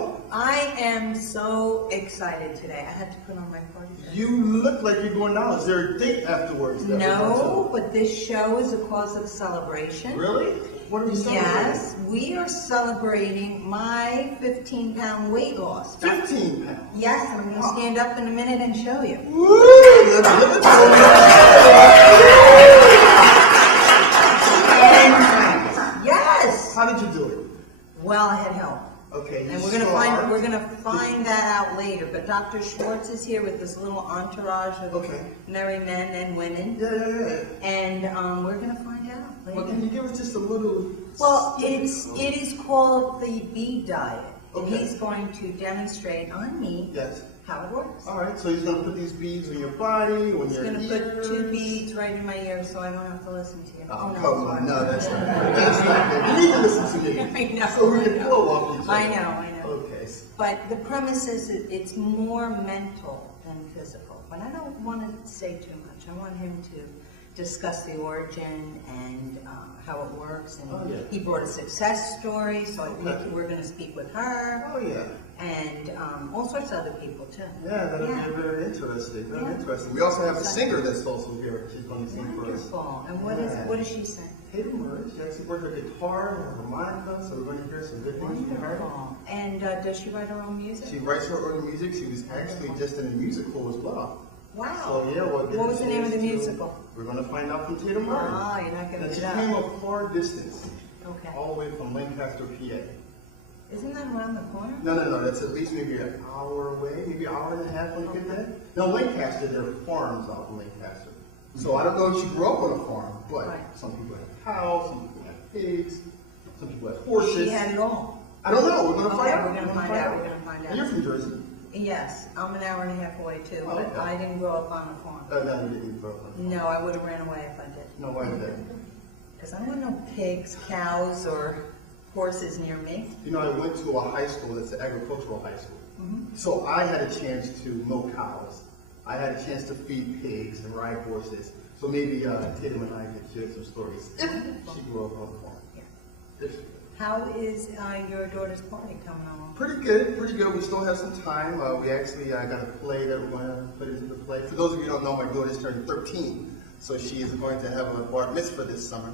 go. I am so excited today. I had to put on my party dress. You look like you're going out. Is there a date afterwards? No, but this show is a cause of celebration. Really? What are we celebrating? Yes, we are celebrating my 15-pound weight loss. 15 pounds? Yes, I'm going to stand up in a minute and show you. Woo! Let's give it to me. Yes! How did you do it? Well, I had help. Okay, And we're gonna find that out later. But Dr. Schwartz is here with this little entourage of merry men and women. Yeah. And we're gonna find out later. Well, can you give us just a little? Well, it is called the bead diet. And Okay. he's going to demonstrate on me how it works. All right, so he's going to put these beads on your body, on He's your ears. going to put 2 beads right in my ear so I don't have to listen to you. Oh, come on. No, that's not good. That's not good. You need to listen to me. I know. So we can flow off each other. I know. Okay. But the premise is that it's more mental than physical. But I don't want to say too much. I want him to discuss the origin and how it works. And he brought a success story, so I think we're going to speak with her. Oh, yeah. And all sorts of other people, too. Yeah, that'll be very interesting. Very interesting. We also have a singer that's also here. She's going to sing for us. Wonderful. And what does she sing? Tatum Murray. She actually worked her guitar and her harmonica, so we're going to hear some good things from her. And does she write her own music? She writes her own music. She was actually just in a musical as well. Wow. So, yeah, what was the name of the musical? We're going to find out from Tatum Murray. Oh, you're not going to She get came a far distance. Okay. All the way from Lancaster, PA. Isn't that around the corner? No. That's at least maybe an hour away, maybe an hour and a half on a good day. Now, Lancaster, there are farms out in Lancaster. So I don't know if she grew up on a farm, but some people have cows, some people have pigs, some people have horses. She had it all. I don't know. We're going to find out. We're going to find out. We're going to find out. And you're from Jersey? Yes. I'm an hour and a half away, too. But I didn't grow up on a farm. No, you didn't grow up on a farm. No, I would have ran away if I did. No, why did that? Because I don't want no pigs, cows, or horses near me. You know, I went to a high school that's an agricultural high school. So I had a chance to milk cows. I had a chance to feed pigs and ride horses. So maybe Tatum and I could share some stories if she grew up on a farm. Yeah. How is your daughter's party coming along? Pretty good. We still have some time. We actually got a play that we're going to put into the play. For those of you who don't know, my daughter's turning 13. So she is going to have a bar mitzvah this summer.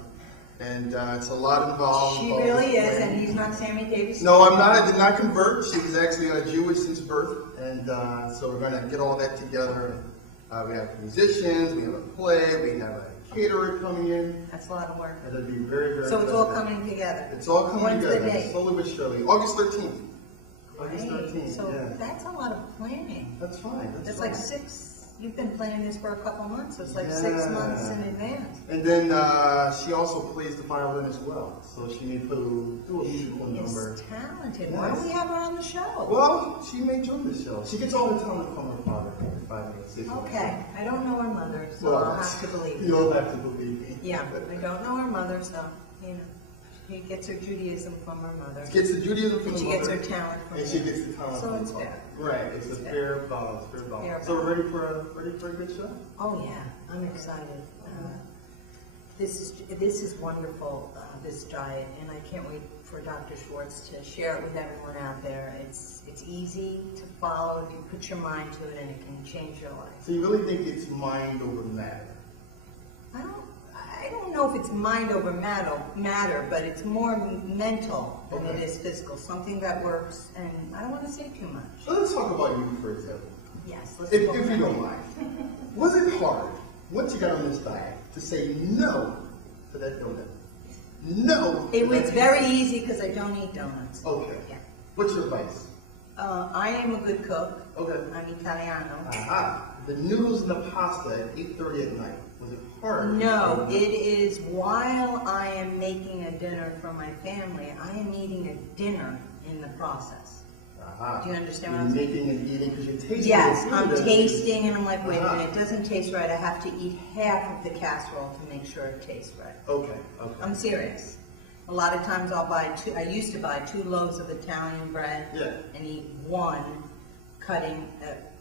And it's a lot involved. She really is, and he's not Sammy Davis? No, I'm not. I did not convert. She was actually Jewish since birth. And so we're going to get all that together. We have musicians, we have a play, we have a caterer coming in. That's a lot of work. It'll be very, very So it's all coming together? It's all coming together. When's the date? Slowly but surely. August 13th. August Great. 13th, So that's a lot of planning. That's fine. That's like you've been planning this for a couple months. So it's like 6 months in advance. And then she also plays the violin as well. So she may do a musical number. She's talented. Why don't we have her on the show? Well, she may join the show. She gets all the talent from her father. Okay. I don't know her mother, so I'll have to believe you. You'll have to believe me. Yeah, I don't know her mother, so, she gets her Judaism from her mother. She gets the Judaism from her mother. She gets her talent from her. And she gets the talent from her So it's fair. Right, it's a fair balance. So we're ready for a good show? Oh yeah, I'm excited. This is wonderful, this diet, and I can't wait for Dr. Schwartz to share it with everyone out there. It's easy to follow if you put your mind to it, and it can change your life. So you really think it's mind over matter? I don't know if it's mind over matter, but it's more mental than it is physical. Something that works, and I don't want to say too much. So let's talk about you for example. Yes. If you don't mind. Was it hard, once you got on this diet, to say no to that donut? No. It was very easy because I don't eat donuts. Okay. Yeah. What's your advice? I am a good cook. Okay. I'm Italiano. Aha. The noodles and the pasta at 8:30 at night. Was it hard? No, it is while I am making a dinner for my family, I am eating a dinner in the process. Aha. Do you understand what I'm saying? Making and eating because you're tasting. Yes, I'm tasting and I'm like, wait a minute, it doesn't taste right. I have to eat half of the casserole to make sure it tastes right. Okay. I'm serious. A lot of times I used to buy 2 loaves of Italian bread and eat one,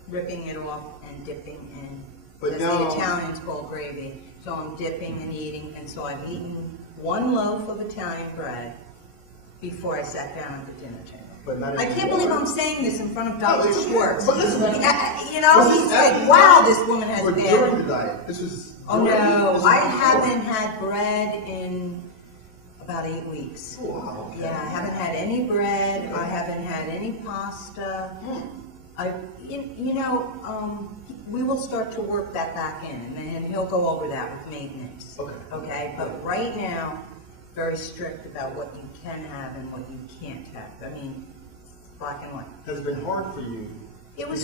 ripping it off and dipping in, as the Italians call gravy. So I'm dipping and eating, and so I've eaten 1 loaf of Italian bread before I sat down at the dinner table. But not I can't believe I'm saying this in front of Dr. Schwartz. But listen, you know, he's like, wow, this woman has but bad. during the diet, this was. Oh no, I haven't had bread in about 8 weeks. Oh, wow. Okay. Yeah, I haven't had any bread. I haven't had any pasta. We will start to work that back in, and then he'll go over that with maintenance. Okay. Okay, but right now, very strict about what you can have and what you can't have. I mean, black and white. Has it been hard for you? It was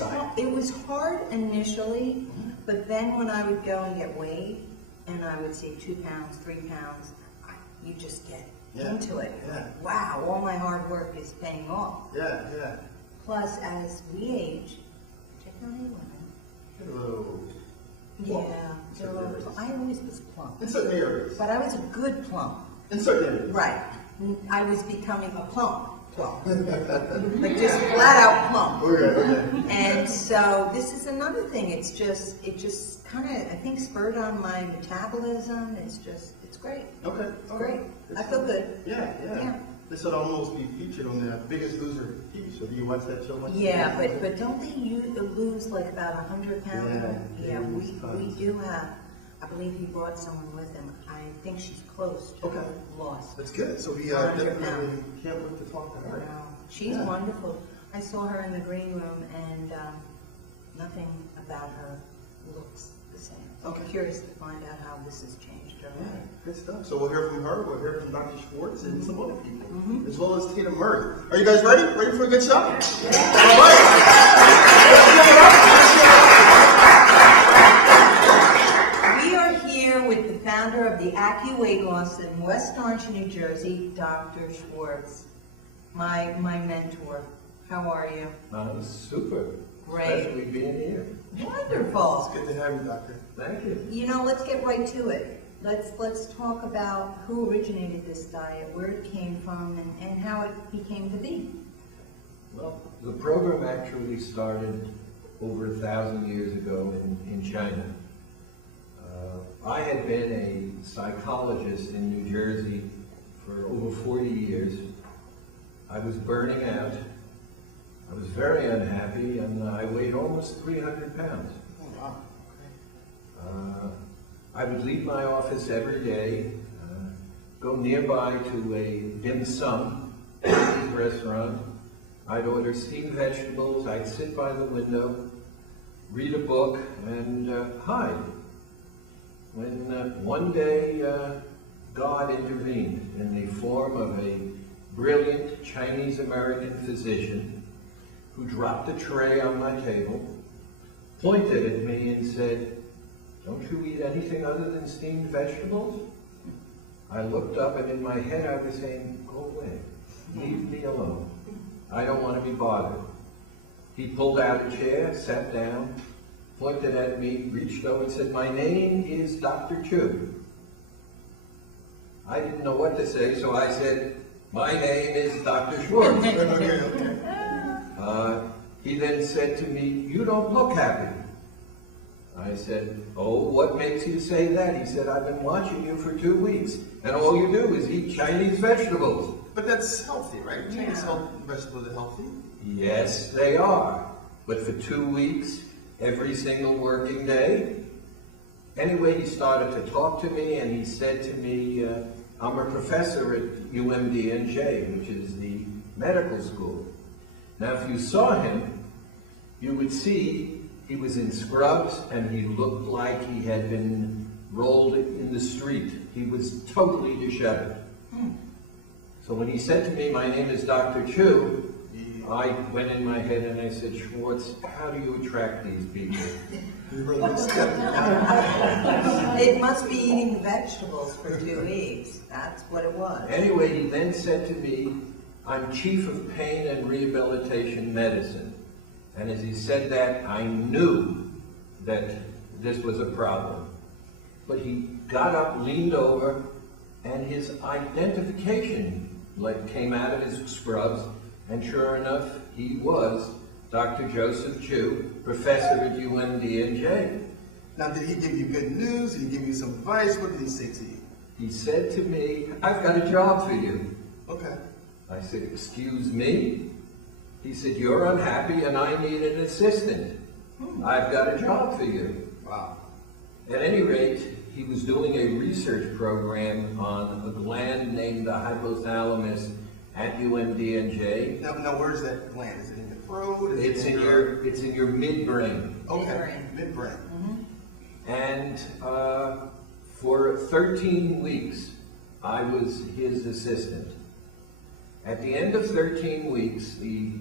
hard initially, but then when I would go and get weighed, and I would see 2 pounds, 3 pounds, you just get into it. Yeah. Wow, all my hard work is paying off. Yeah, yeah. Plus, as we age, particularly women. Hello. Yeah, I always was plump. In certain areas. But I was a good plump. In certain areas. Right. I was becoming a plump. Like just flat out plump. Okay. And so this is another thing. It just kind of, I think, spurred on my metabolism. It's great. Okay. It's great. I feel good. Yeah. This would almost be featured on the Biggest Loser TV show. Do you watch that show? Yeah, but don't they lose like about 100 pounds? Yeah, we do have. I believe he brought someone with him. I think she's close to loss. That's good. So we definitely can't wait to talk to her. She's wonderful. I saw her in the green room, and nothing about her looks the same. So I'm curious to find out how this has changed her life. Good stuff. So we'll hear from her, we'll hear from Dr. Schwartz and some other people, as well as Tina Murray. Are you guys ready? Ready for a good show? Yeah. All right. We are here with the founder of the AccuWeight Loss in West Orange, New Jersey, Dr. Schwartz, my mentor. How are you? Super. Great. Especially being here. Wonderful. It's good to have you, Doctor. Thank you. You know, let's get right to it. Let's talk about who originated this diet, where it came from, and how it became to be. Well, the program actually started over 1,000 years ago in China. I had been a psychologist in New Jersey for over 40 years. I was burning out. I was very unhappy, and I weighed almost 300 pounds. Oh, wow. I would leave my office every day, go nearby to a dim sum restaurant. I'd order steamed vegetables. I'd sit by the window, read a book, and hide. When one day God intervened in the form of a brilliant Chinese-American physician who dropped a tray on my table, pointed at me and said, "Don't you eat anything other than steamed vegetables?" I looked up, and in my head I was saying, "Go away, leave me alone. I don't want to be bothered." He pulled out a chair, sat down, pointed at me, reached over and said, "My name is Dr. Chu." I didn't know what to say, so I said, "My name is Dr. Schwartz." He then said to me, "You don't look happy." I said, "Oh, what makes you say that?" He said, "I've been watching you for 2 weeks, and all you do is eat Chinese vegetables." But that's healthy, right? Chinese vegetables are healthy. Yes, they are. But for 2 weeks, every single working day. Anyway, he started to talk to me, and he said to me, I'm a professor at UMDNJ, which is the medical school. Now, if you saw him, you would see he was in scrubs, and he looked like he had been rolled in the street. He was totally disheveled. So when he said to me, "My name is Dr. Chu," I went in my head and I said, "Schwartz, how do you attract these people?" It must be eating vegetables for 2 weeks. That's what it was. Anyway, he then said to me, "I'm chief of pain and rehabilitation medicine." And as he said that, I knew that this was a problem. But he got up, leaned over, and his identification came out of his scrubs, and sure enough, he was Dr. Joseph Chu, professor at UMDNJ. Now, did he give you good news? Did he give you some advice? What did he say to you? He said to me, "I've got a job for you." Okay. I said, "Excuse me?" He said, "You're unhappy and I need an assistant. I've got a job for you." Wow. At any rate, he was doing a research program on a gland named the hypothalamus AccuWeight. Now where's that gland? Is it in your throat? It's in your midbrain. Okay, midbrain. And for 13 weeks, I was his assistant. At the end of 13 weeks, the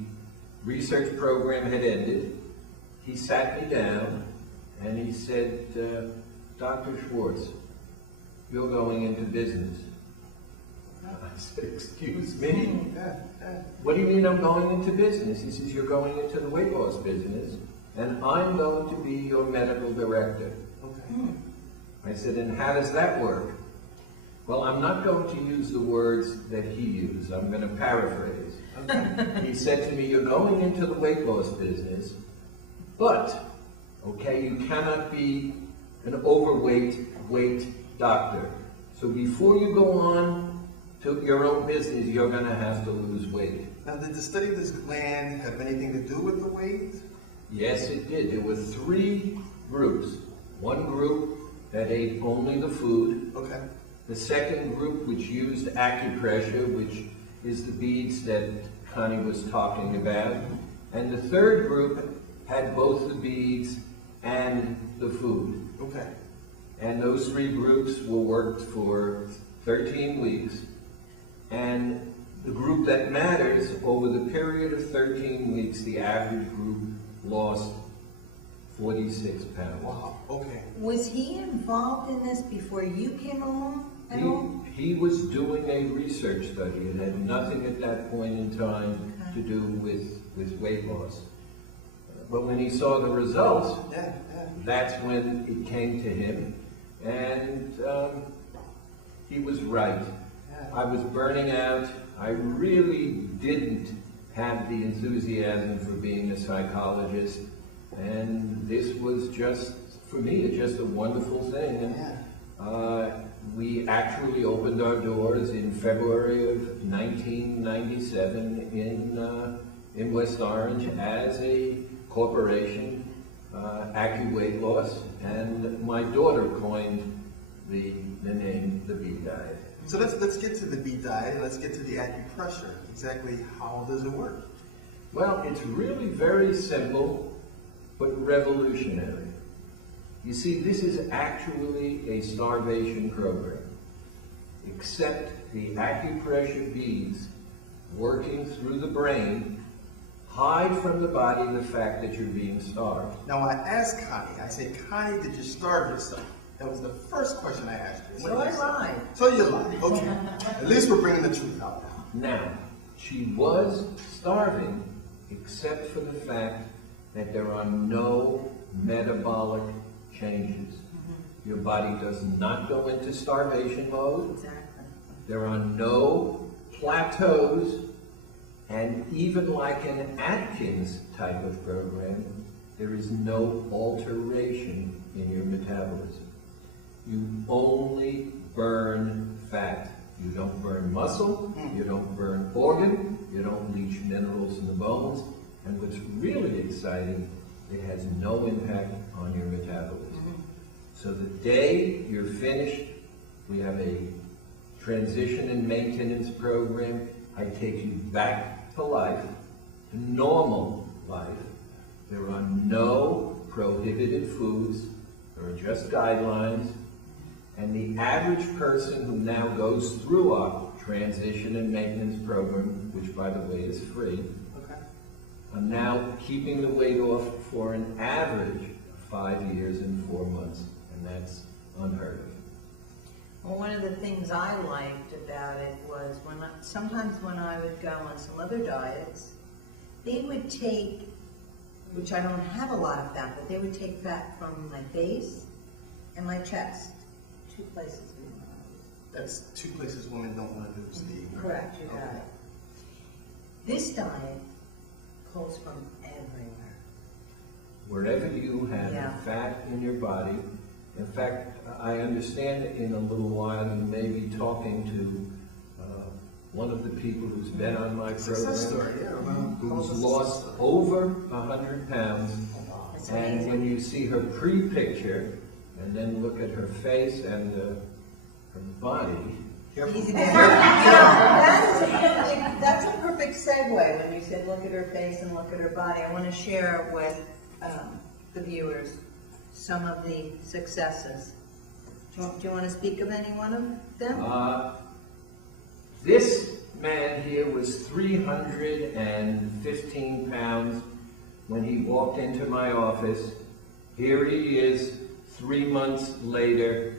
research program had ended. He sat me down and he said, "Dr. Schwartz, you're going into business." I said, "Excuse me? What do you mean I'm going into business?" He says, "You're going into the weight loss business, and I'm going to be your medical director." Okay. I said, "And how does that work?" Well, I'm not going to use the words that he used. I'm going to paraphrase. He said to me, "You're going into the weight loss business, but, okay, you cannot be an overweight weight doctor. So before you go on to your own business, you're going to have to lose weight." Now, did the study of this gland have anything to do with the weight? Yes, it did. There were 3 groups. One group that ate only the food. Okay. The second group, which used acupressure, which is the beads that Connie was talking about. And the third group had both the beads and the food. Okay. And those 3 groups were worked for 13 weeks. And the group that matters, over the period of 13 weeks, the average group lost 46 pounds. Wow. Okay. Was he involved in this before you came along at all? He was doing a research study. It had nothing at that point in time to do with weight loss. But when he saw the results, that's when it came to him. And he was right. I was burning out. I really didn't have the enthusiasm for being a psychologist. And this was just, for me, just a wonderful thing. And, we actually opened our doors in February of 1997 in West Orange as a corporation, AccuWeight Loss, and my daughter coined the name, the bead diet. So let's get to the bead diet and let's get to the acupressure. Exactly how does it work? Well, it's really very simple, but revolutionary. You see, this is actually a starvation program, except the acupressure beads working through the brain hide from the body the fact that you're being starved. Now, I asked Connie, I said, "Connie, did you starve yourself?" That was the first question I asked you. So I lied. So you lied, okay. At least we're bringing the truth out now. Now, she was starving, except for the fact that there are no metabolic changes. Your body does not go into starvation mode. Exactly. There are no plateaus, and even like an Atkins type of program, there is no alteration in your metabolism. You only burn fat. You don't burn muscle, you don't burn organ, you don't leach minerals in the bones, and what's really exciting, it has no impact on your metabolism. So the day you're finished, we have a transition and maintenance program. I take you back to life, to normal life. There are no prohibited foods, there are just guidelines. And the average person who now goes through our transition and maintenance program, which by the way is free, are now keeping the weight off for an average of 5 years and 4 months, and that's unheard of. Well, one of the things I liked about it was sometimes when I would go on some other diets, they would take, which I don't have a lot of fat, but they would take fat from my face and my chest. 2 places. That's 2 places women don't want to lose the... Correct, you got it. This diet pulls from everywhere. Wherever you have fat in your body, in fact, I understand in a little while you may be talking to one of the people who's been on my Success program, story, yeah. who's lost over 100 pounds. That's And amazing. when you see her pre-picture, and then look at her face and her body, Easy to you know, that's a perfect segue when you said look at her face and look at her body. I want to share with the viewers some of the successes. Do you want to speak of any one of them? this man here was 315 pounds when he walked into my office. Here he is 3 months later.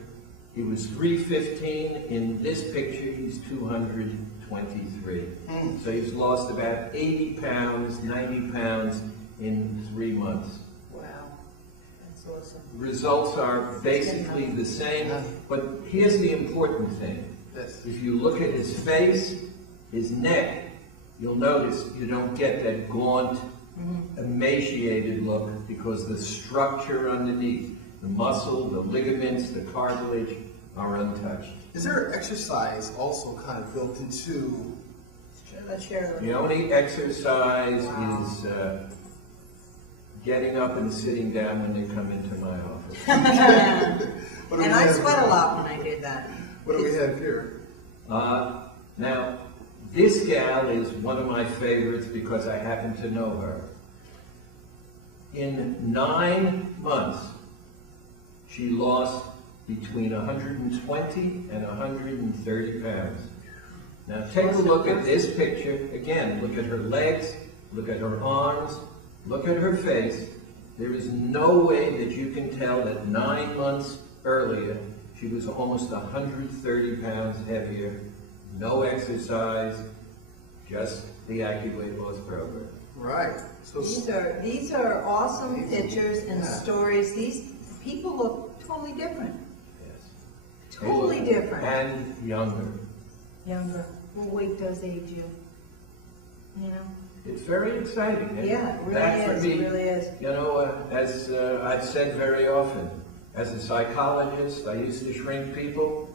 He was 315. In this picture, he's 223. So he's lost about 80 pounds, 90 pounds in 3 months. Wow, that's awesome. Results are basically the same, but here's the important thing. If you look at his face, his neck, you'll notice you don't get that gaunt, emaciated look because the structure underneath, the muscle, the ligaments, the cartilage are untouched. Is there exercise also kind of built into? Let's share it. The only exercise is getting up and sitting down when they come into my office. And I sweat a lot when I do that. What do we have here? Now, this gal is one of my favorites because I happen to know her. In 9 months, she lost between 120 and 130 pounds. Now take a look at this picture. Again, look at her legs, look at her arms, look at her face. There is no way that you can tell that 9 months earlier she was almost 130 pounds heavier. No exercise, just the AccuWeight loss program. Right. So These are awesome pictures and stories. These people look totally different. Yes. Totally different. And younger. Younger. Well, weight does age you. You know? It's very exciting. Yeah, it really That for is. me, It really is. You know, as I've said very often, as a psychologist, I used to shrink people.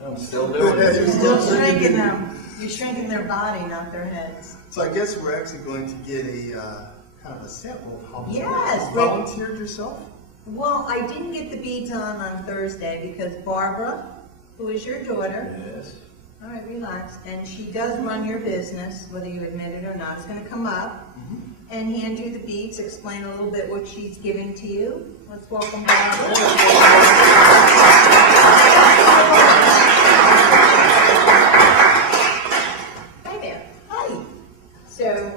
I'm still doing it. You're still shrinking them. You're shrinking their body, not their heads. So I guess we're actually going to get a kind of a sample of how Yes, you volunteered yourself. Well, I didn't get the beads on Thursday because Barbara, who is your daughter, Yes. all right, relax, and she does run your business, whether you admit it or not, is going to come up and hand you the beads, explain a little bit what she's giving to you. Let's welcome Barbara. Hi there. Hi. So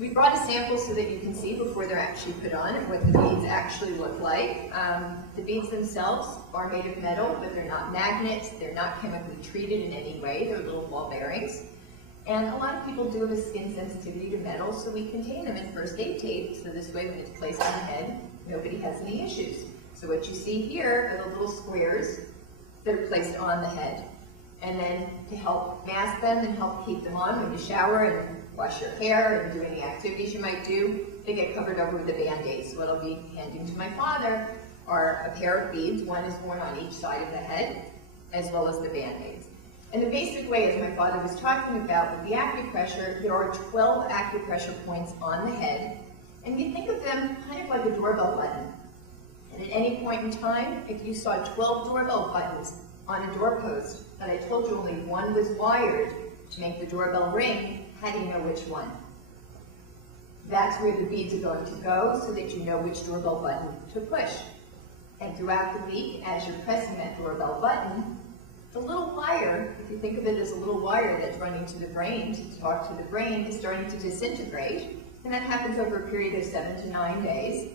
we brought a sample so that you can see before they're actually put on what the beads actually look like. The beads themselves are made of metal, but they're not magnets. They're not chemically treated in any way. They're little ball bearings. And a lot of people do have a skin sensitivity to metal, so we contain them in first aid tape, so this way when it's placed on the head, nobody has any issues. So what you see here are the little squares that are placed on the head. And then to help mask them and help keep them on when you shower and wash your hair and do any activities you might do, they get covered over with a Band-Aid. So what I'll be handing to my father are a pair of beads. One is worn on each side of the head, as well as the Band-Aids. And the basic way, as my father was talking about with the acupressure, there are 12 acupressure points on the head. And you think of them kind of like a doorbell button. And at any point in time, if you saw 12 doorbell buttons on a doorpost, and I told you only one was wired to make the doorbell ring, how do you know which one? That's where the beads are going to go so that you know which doorbell button to push. And throughout the week, as you're pressing that doorbell button, the little wire, if you think of it as a little wire that's running to the brain to talk to the brain, is starting to disintegrate. And that happens over a period of 7 to 9 days.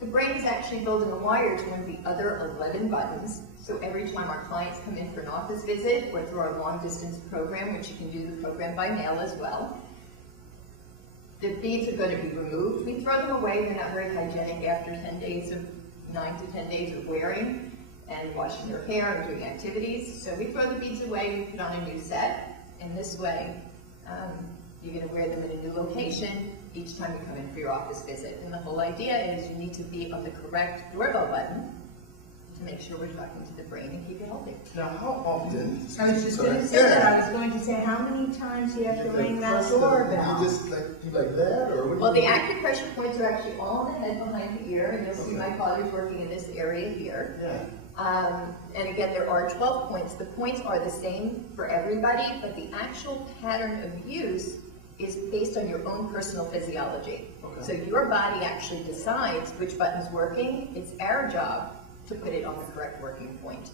The brain is actually building a wire to one of the other 11 buttons. So every time our clients come in for an office visit or through our long distance program, which you can do the program by mail as well, the beads are going to be removed. We throw them away. They're not very hygienic after 9 to 10 days of wearing and washing your hair and doing activities. So we throw the beads away, we put on a new set. And this way, you're going to wear them in a new location each time you come in for your office visit. And the whole idea is you need to be on the correct doorbell button to to make sure we're talking to the brain and keep it healthy. Now, how often? I was just going to say that. I was going to say, how many times do you have to ring that doorbell? You just like do like that, or what? Well, the acupressure points are actually all on the head behind the ear, and you'll see my father's working in this area here. Yeah. And again, there are 12 points. The points are the same for everybody, but the actual pattern of use is based on your own personal physiology. Okay. So your body actually decides which button's working. It's our job to put it on the correct working point.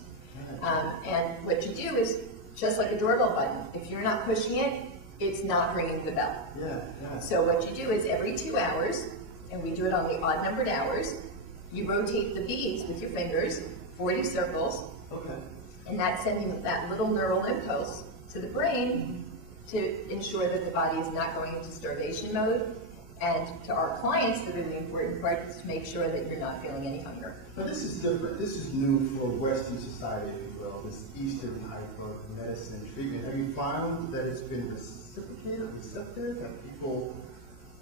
And what you do is, just like a doorbell button, if you're not pushing it, it's not ringing the bell. Yeah, yeah. So what you do is every 2 hours, and we do it on the odd numbered hours, you rotate the beads with your fingers, 40 circles, Okay. and that's sending that little neural impulse to the brain to ensure that the body is not going into starvation mode. And to our clients, the really important part is to make sure that you're not feeling any hunger. But this is different. This is new for Western society, if you will, this Eastern type of medicine treatment. Have you found that it's been reciprocated, receptive? Have people,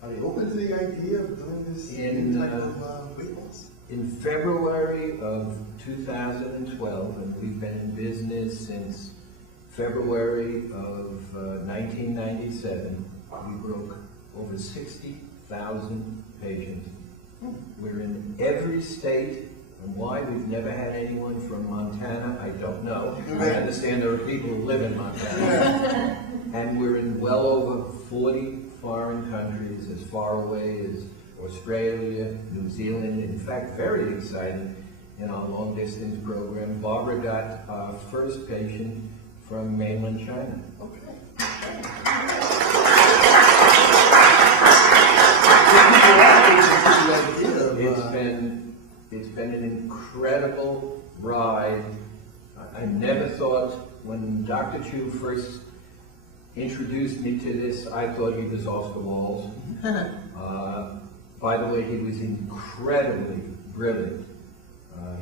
are they open to the idea of doing this type of weight loss? In February of 2012, and we've been in business since February of 1997, we broke over 60,000 patients. We're in every state, and why we've never had anyone from Montana, I don't know. I understand there are people who live in Montana. And we're in well over 40 foreign countries, as far away as Australia, New Zealand. In fact, very exciting in our long distance program. Barbara got our first patient from mainland China. It's been an incredible ride. I never thought, when Dr. Chu first introduced me to this, I thought he was off the walls. By the way, he was incredibly brilliant.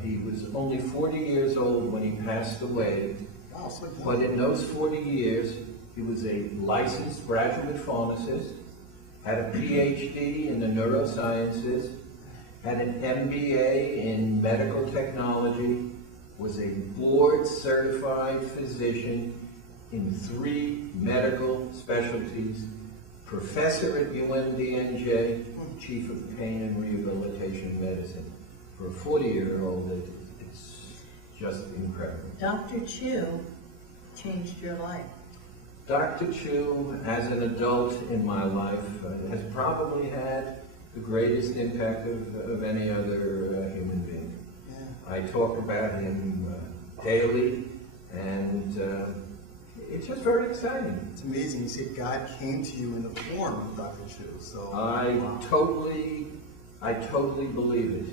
He was only 40 years old when he passed away. But in those 40 years, he was a licensed graduate pharmacist, had a PhD in the neurosciences, had an MBA in medical technology, was a board-certified physician in 3 medical specialties, professor at UMDNJ, chief of pain and rehabilitation medicine. For a 40-year-old, it's just incredible. Dr. Chu changed your life. Dr. Chu, as an adult in my life, has probably had the greatest impact of any other human being. I talk about him daily, and it's just very exciting. It's amazing. You say God came to you in the form of Dr. Chu. So I totally believe it.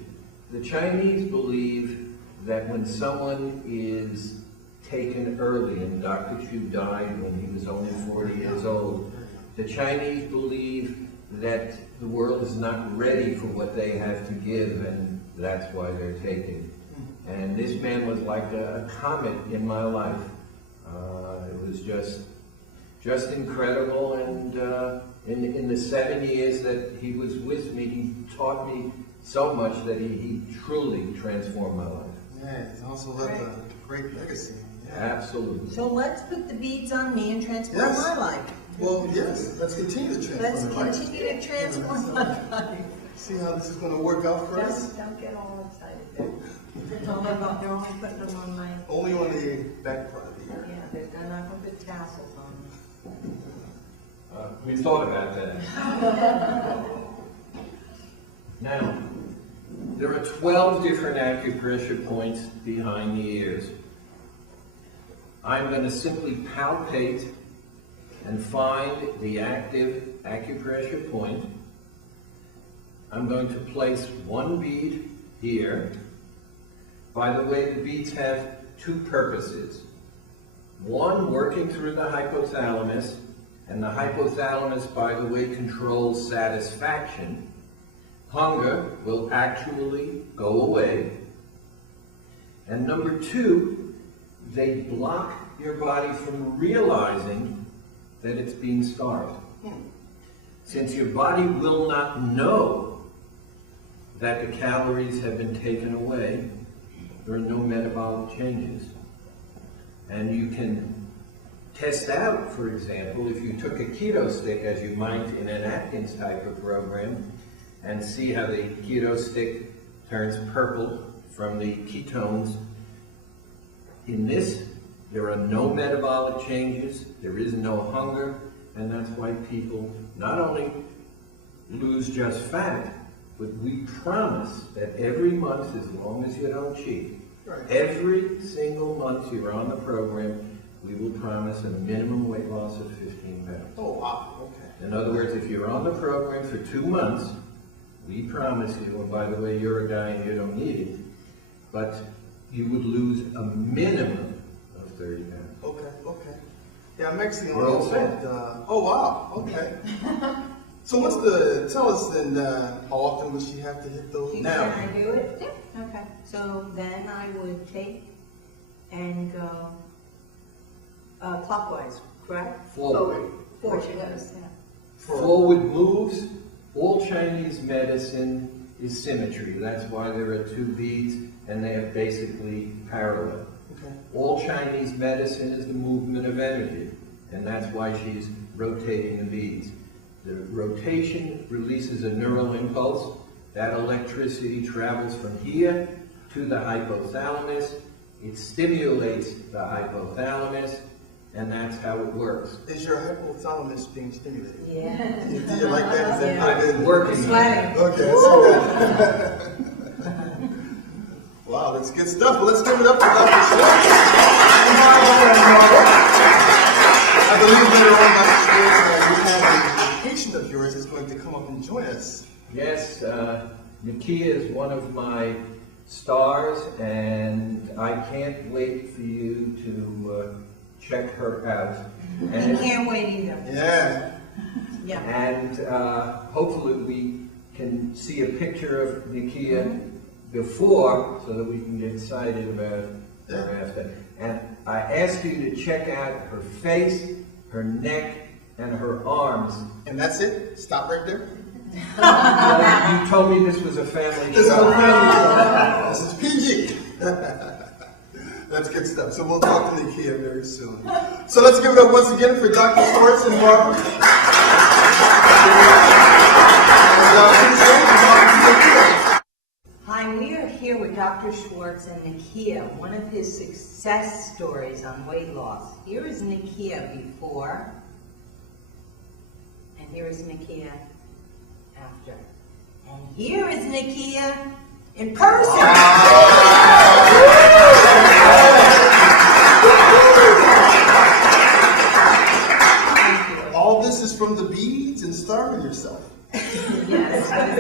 The Chinese believe that when someone is taken early, and Dr. Chu died when he was only 40 years old, the Chinese believe that the world is not ready for what they have to give, and that's why they're taken. And this man was like a comet in my life. It was just incredible, and in the 7 years that he was with me, he taught me so much that he truly transformed my life. Yeah, he's also left a great legacy. Yeah. Absolutely. So let's put the beads on me and transform my life. Well, yes, let's continue to transform Let's continue to transform my life. See how this is going to work out for us? Don't get all excited there. Don't let them, they're only putting them on my, Only on the back part of the ear. yeah, they're not going to put tassels on. We thought about that. Now, there are 12 different acupressure points behind the ears. I'm going to simply palpate and find the active acupressure point. I'm going to place one bead here. By the way, the beads have 2 purposes. One, working through the hypothalamus, and the hypothalamus, by the way, controls satisfaction. Hunger will actually go away. And number 2, they block your body from realizing that it's being starved. Since your body will not know that the calories have been taken away, there are no metabolic changes. And you can test out, for example, if you took a keto stick, as you might in an Atkins type of program, and see how the keto stick turns purple from the ketones. In this, there are no metabolic changes, there is no hunger, and that's why people not only lose just fat, but we promise that every month, as long as you don't cheat, every single month you're on the program, we will promise a minimum weight loss of 15 pounds. Oh, wow, okay. In other words, if you're on the program for 2 months, we promise you, and by the way, you're a guy and you don't need it, but you would lose a minimum of 30 pounds. Okay, okay. Yeah, I'm mixing a We're all little set. bit. Oh, wow, okay. So tell us then, how often would she have to hit those? Can Now. I do it? Yeah. Okay. So then I would take and go clockwise, correct? Forward. Forward, yes, yeah. Forward moves. All Chinese medicine is symmetry. That's why there are 2 beads and they are basically parallel. Okay. All Chinese medicine is the movement of energy, and that's why she's rotating the beads. The rotation releases a neural impulse. That electricity travels from here to the hypothalamus. It stimulates the hypothalamus, and that's how it works. Is your hypothalamus being stimulated? Yeah. Do you like that? Is that I'm working. Sweating. Okay, so good. Wow, that's good stuff. Well, let's give it up for Dr. Schwartz. I believe later on, Dr. Schwartz, you have a patient of yours is going to come up and join us. Yes, Nakia is one of my stars, and I can't wait for you to check her out. I And, can't wait either. Yeah. Yeah. and hopefully we can see a picture of Nakia before, so that we can get excited about her after. And I ask you to check out her face, her neck, and her arms. And that's it? Stop right there? You told me this was a family This is show. a family. This is PG. That's good stuff. So we'll talk to Nakia very soon. So let's give it up once again for Dr. Schwartz and Barbara. Hi, we are here with Dr. Schwartz and Nakia, one of his success stories on weight loss. Here is Nakia before, and here is Nakia after. And here is Nakia in person. All this is from the beads and starving yourself. Yes, I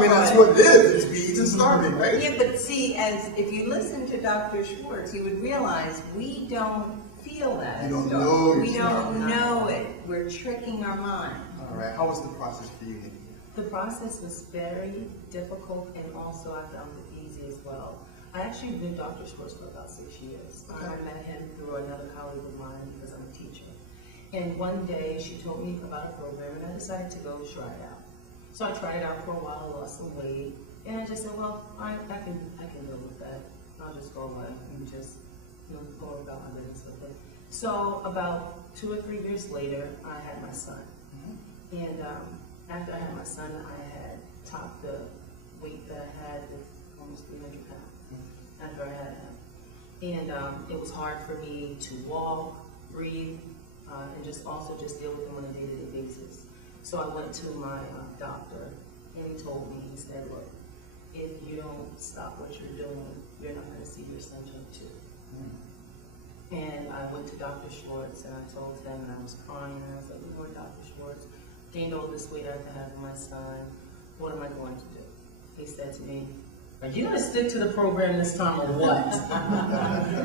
mean, that's what it is. It's beads and starving, right? Yeah, but see, if you listen to Dr. Schwartz, you would realize we don't feel that. You don't know We yourself. don't know it. We're tricking our mind. All right. How was the process for you, Nakia? The process was very difficult, and also I found it easy as well. I actually knew Dr. Schwartz for about 6 years. Okay. I met him through another colleague of mine because I'm a teacher. And one day she told me about a program, and I decided to go try it out. So I tried it out for a while, lost some weight, and I just said, well, I can deal with that. I'll just go away and just go about my business with it. So about 2 or 3 years later, I had my son. And after I had my son, I had topped the weight that I had with almost 300 pounds after I had him. And it was hard for me to walk, breathe, and just deal with him on a day-to-day basis. So I went to my doctor, and he told me, he said, look, if you don't stop what you're doing, you're not going to see your son jump too. And I went to Dr. Schwartz, and I told him, and I was crying, and I was like, Lord, Dr. Schwartz, gained all this weight after having my son. What am I going to do? He said to me, are you going to stick to the program this time or what?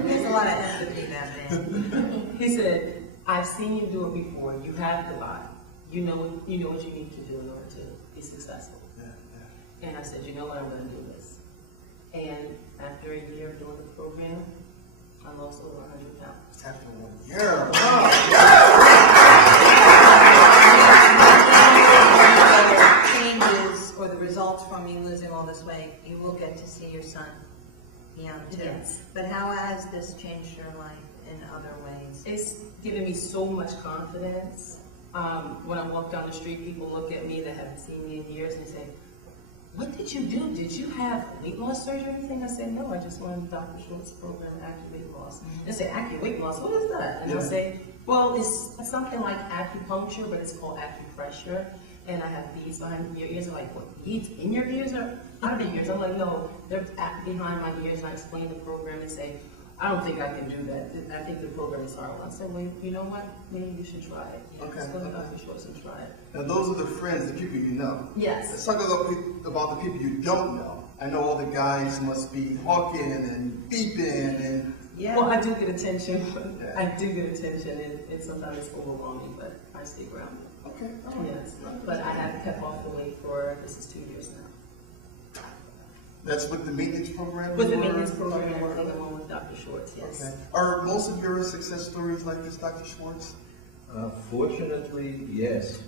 There's a lot of empathy in that man. He said, I've seen you do it before. You have the body. You know what you need to do in order to be successful. And I said, you know what, I'm going to do this. And after a year of doing the program, I lost over 100 pounds. After 1 year. Wow. Changes or the results from you losing all this weight, you will get to see your son young too. Yes. But how has this changed your life in other ways? It's given me so much confidence. When I walk down the street, people look at me that haven't seen me in years and they say, "What did you do? Did you have weight loss surgery or anything?" I said, "No, I just went to Dr. Schwartz's program, AccuWeight Loss." They say, "AccuWeight Loss, what is that?" And I'll say, "Well, it's something like acupuncture, but it's called acupressure. And I have beads behind your ears." They're like, "What, beads in your ears or out of your ears?" I'm like, "No, they're behind my ears." And I explain the program and say, "I don't think I can do that. I think the program is horrible." I said, "Well, you know what? Maybe you should try it. Okay. Let's go to Dr. Schwartz and try it." Now, those are the friends, the people you know. Yes. Let's talk about the people you don't know. I know all the guys must be hawking and beeping and... Yeah. Well, I do get attention. Yeah. I do get attention, and sometimes it's overwhelming, but I stay grounded. Okay. Yes. But I have kept off the weight for, this is 2 years now. That's with the maintenance program? With the you were maintenance program talking and about? the one with Dr. Schwartz, yes. Okay. Are most of your success stories like this, Dr. Schwartz? Fortunately, yes.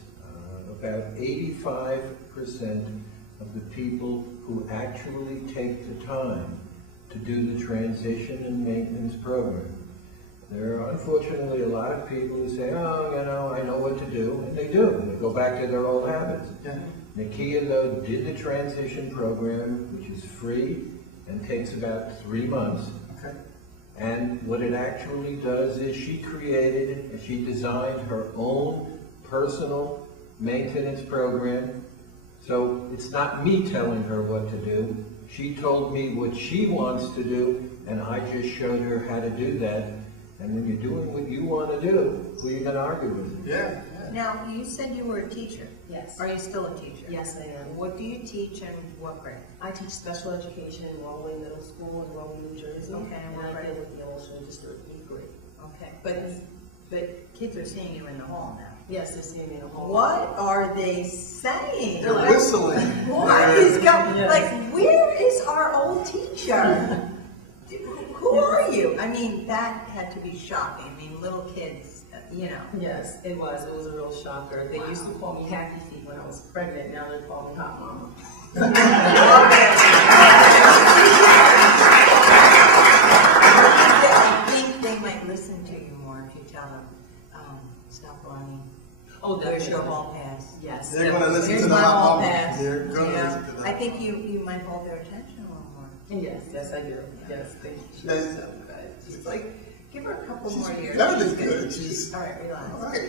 About 85% of the people who actually take the time to do the transition and maintenance program. There are unfortunately a lot of people who say, "Oh, you know, I know what to do," and they do, and they go back to their old habits. Yeah. Nakia, though, did the transition program, which is free and takes about 3 months. Okay. And what it actually does is she designed her own personal maintenance program. So it's not me telling her what to do. She told me what she wants to do, and I just showed her how to do that. And when you're doing what you want to do, who are you going to argue with? Yeah. Now, you said you were a teacher. Yes. Are you still a teacher? Yes, I am. What do you teach and what grade? I teach special education in Rahway Middle School in Rahway, New Jersey. Okay, and and what I grade? deal with the Ocean District 8th grade. Okay, but kids are seeing you in the hall now. Yes, they're seeing me in the hall. What are they saying? They're Like, whistling. what is going? Yes. Like, where is our old teacher? Who are you? I mean, that had to be shocking. I mean, little kids, you know. Yes, it was. It was a real shocker. They used to call me Happy Feet when I was pregnant. Now they call me Hot Mama. I think they might listen to you more if you tell them, stop running. Oh, There's your definitely. hall pass. Yes. They're going to listen Here's to the my hot hall mama. pass. They're going to You know, listen to that. I think you might hold their attention a little more. Yes, I do. Yes, thank you. She's Yes. so good. It's like, give her a couple more years. Better than She's good. She's... All right, relax. All right.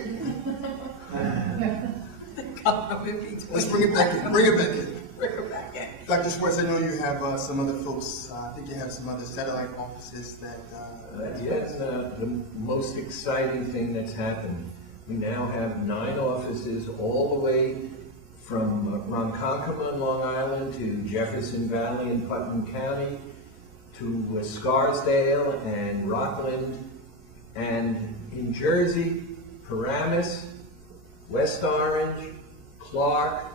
Let's Let's bring it back in. Bring it back in. Bring her back in. Dr. Schwartz, I know you have some other folks. I think you have some other satellite offices that... Yes, the most exciting thing that's happened. We now have 9 offices all the way from Ronkonkoma in Long Island to Jefferson Valley in Putnam County to Scarsdale and Rockland, and in Jersey, Paramus, West Orange, Clark,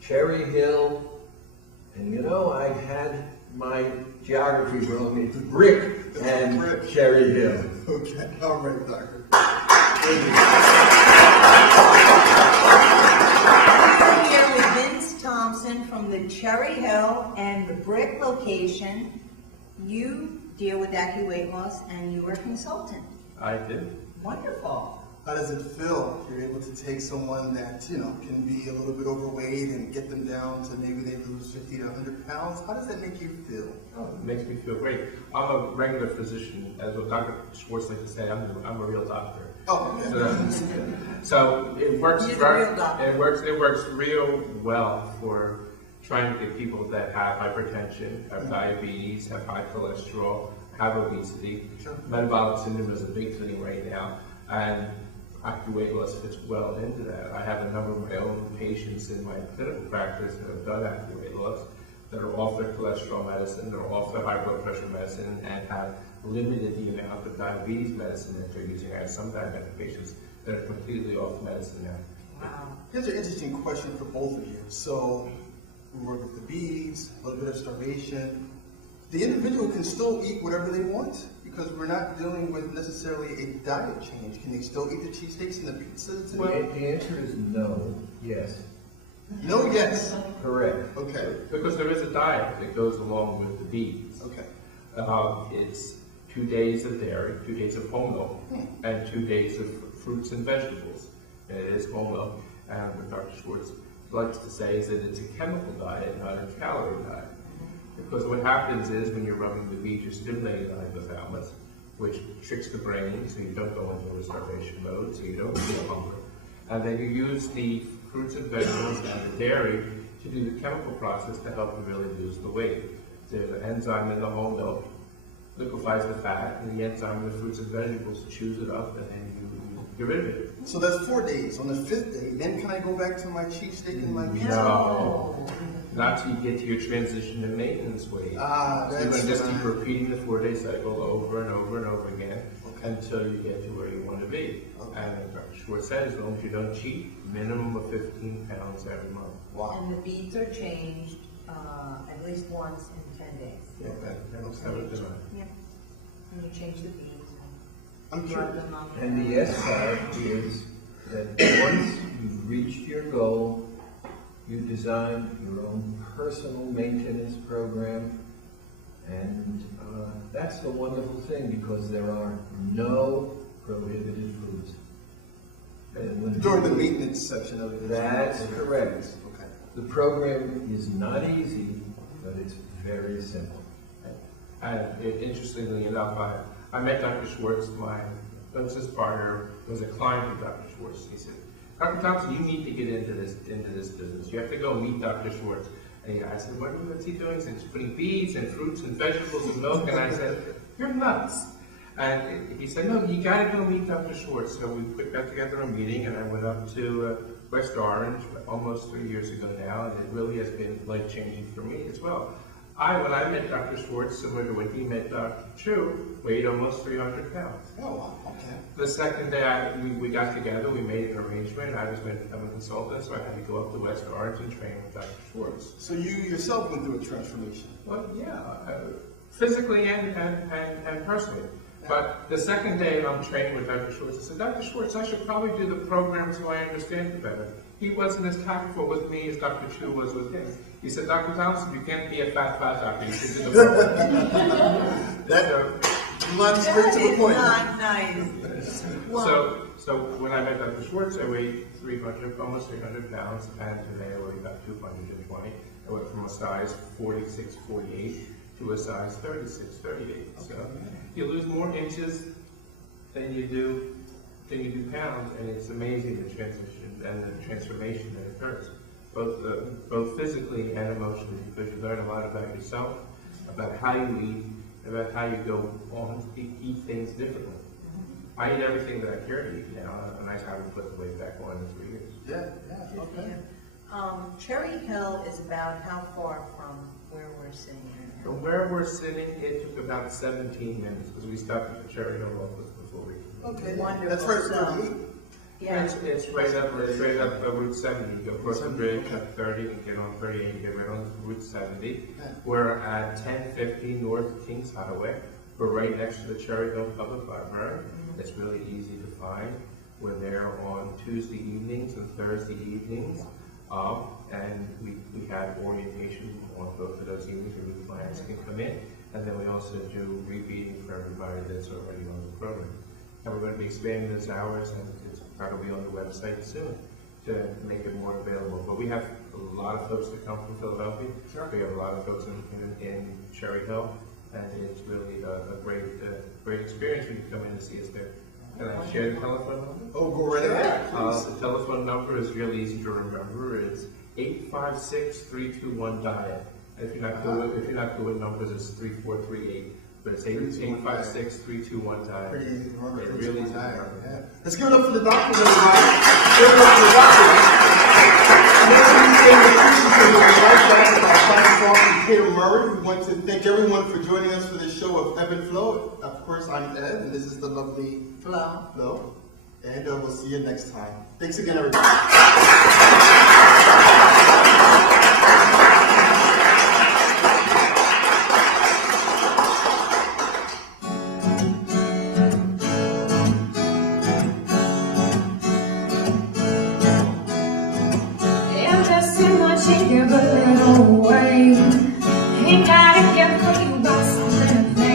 Cherry Hill, and you know, I had my geography wrong. It's Brick and Brick. Cherry Hill. Okay. All right, Doctor. We're here with Vince Thompson from the Cherry Hill and the Brick location. You deal with AccuWeight Loss and you are a consultant. I do. Wonderful. How does it feel if you're able to take someone that, you know, can be a little bit overweight and get them down to maybe they lose 50 to 100 pounds? How does that make you feel? Oh, it makes me feel great. I'm a regular physician, as what Dr. Schwartz likes to say. I'm a real doctor. Oh, okay. So it works. He's a real doctor. It works real well for trying to get people that have hypertension, have diabetes, have high cholesterol, have obesity. Sure. Metabolic syndrome is a big thing right now, and AccuWeight Loss fits well into that. I have a number of my own patients in my clinical practice that have done AccuWeight Loss, that are off their cholesterol medicine, that are off their high blood pressure medicine, and have limited the amount of diabetes medicine that they're using. I have some diabetic patients that are completely off medicine now. Wow. Here's an interesting question for both of you. So, we work with the beads, a little bit of starvation. The individual can still eat whatever they want because we're not dealing with necessarily a diet change. Can they still eat the cheesesteaks and the pizzas? Well, the answer is no, yes. No, yes. Correct. Okay. Because there is a diet that goes along with the beads. Okay. It's 2 days of dairy, 2 days of whole milk, and 2 days of fruits and vegetables. And it is whole milk. And what Dr. Schwartz likes to say is that it's a chemical diet, not a calorie diet. Because what happens is when you're rubbing the bead, you're stimulating the hypothalamus, which tricks the brain so you don't go into a starvation mode, so you don't feel hunger. And then you use the fruits and vegetables and the dairy to do the chemical process to help you really lose the weight. The enzyme in the whole milk liquefies the fat, and the enzyme in the fruits and vegetables chews it up, and then you get rid of it. So that's 4 days. On the 5th day, then can I go back to my cheesesteak and my pizza? No. Not till you get to your transition to maintenance weight. Ah, So you're going to just keep right. repeating the 4-day cycle over and over and over again until you get to where you want to be. And as Dr. Schwartz said, as long as you don't cheat, minimum of 15 pounds every month. Wow. And the beads are changed at least once in 10 days. Okay, that's how it's done. Yeah. And you change the beads. I'm Rub curious. them up. And the S part is that once you've reached your goal, you design your own personal maintenance program, and that's the wonderful thing, because there are no prohibited foods. And when During the maintenance section of it. That's correct. Okay. The program is not easy, but it's very simple. And interestingly enough, I met Dr. Schwartz. My business partner was a client of Dr. Schwartz. He said, Dr. Thompson, you need to get into this business. You have to go meet Dr. Schwartz. And I said, what's he doing? He said, he's putting beads and fruits and vegetables and milk. And I said, you're nuts. And he said, no, you got to go meet Dr. Schwartz. So we got together a meeting, and I went up to West Orange almost 3 years ago now, and it really has been life-changing for me as well. When I met Dr. Schwartz, similar to when he met Dr. Chu, weighed almost 300 pounds. Oh, wow. Okay. The second day we got together, we made an arrangement. I was going to become a consultant, so I had to go up to West Orange and train with Dr. Schwartz. So you yourself went through a transformation. Well, yeah, physically and personally. But the second day I'm training with Dr. Schwartz, I said, Dr. Schwartz, I should probably do the program so I understand it better. He wasn't as tactful with me as Dr. Chu was with him. He said, Dr. Thompson, you can't be a fat doctor. You should do the program. That runs straight to the point. Not nice. So when I met Dr. Schwartz, I weighed almost 300 pounds, and today I weigh about 220. I went from a size 46, 48 to a size 36, 38. So you lose more inches than you do pounds, and it's amazing the transition and the transformation that occurs, both physically and emotionally, because you learn a lot about yourself, about how you eat, about how you go on to eat things differently. I eat everything that I care to eat now, and I haven't put the weight back on in 3 years. Yeah, okay. Cherry Hill is about how far from where we're sitting right now? From where we're sitting, it took about 17 minutes, because we stopped at the Cherry Hill office before we. Okay, Wonderful. that's right. So, yeah. It's right up Route 70. You go across the bridge at 30 and get on 38, you get right on Route 70. We're at 1050 North Kings Highway. We're right next to the Cherry Hill Public Library. It's really easy to find. We're there on Tuesday evenings and Thursday evenings. And we have orientation on both of those evenings where new clients can come in. And then we also do repeating for everybody that's already on the program. And we're going to be expanding those hours, and it's probably on the website soon to make it more available. But we have a lot of folks that come from Philadelphia. Sure. We have a lot of folks in Cherry Hill, and it's really a great experience when you come in and see us there. Can I share the telephone number? Oh, go right ahead. The telephone number is really easy to remember. It's 856-321-DIET. If you're not good with numbers, it's 3438. But it's 856-321-DIET. Pretty easy to remember. It really is. Yeah. Let's give it up for the doctors, everybody. Give it up for the doctors. Peter Murray. We want to thank everyone for joining us for this show of Ebb Flow. Of course, I'm Ed, and this is the lovely Flo. And we'll see you next time. Thanks again, everybody. But little way, ain't gotta get for you by something.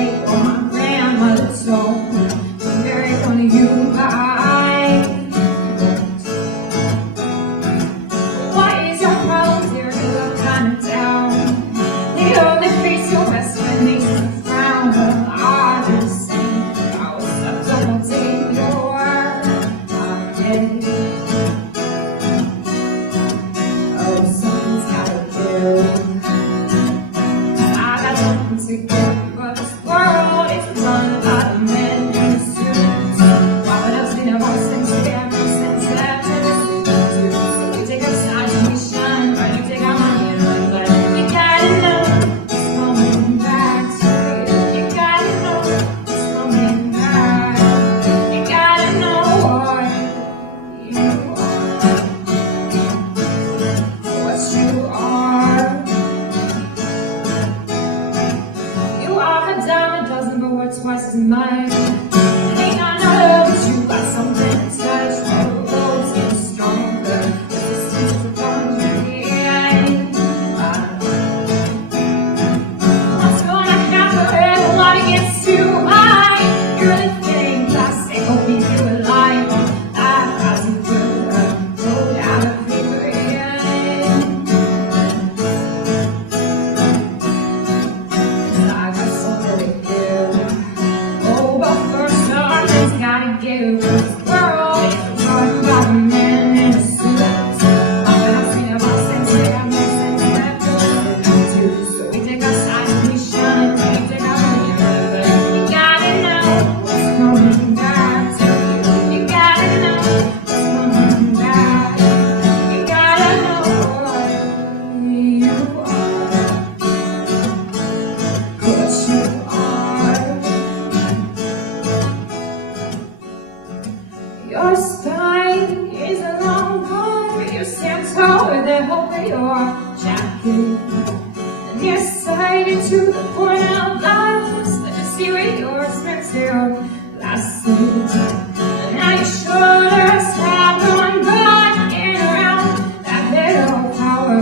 to the point of life. Let you see where your strengths your glasses. And now your shoulders have gone back and around that little power.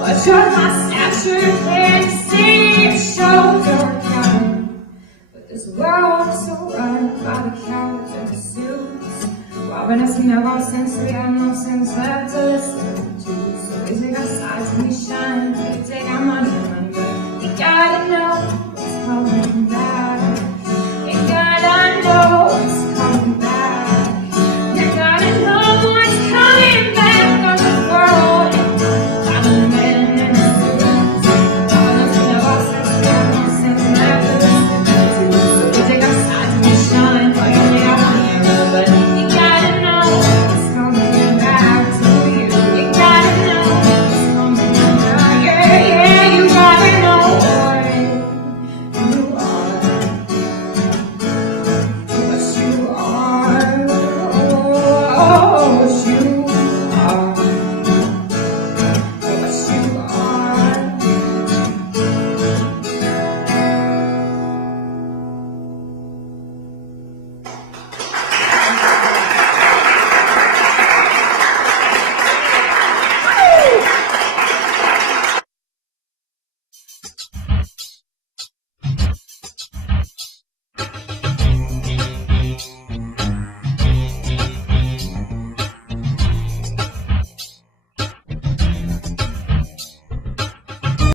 But you're my stature,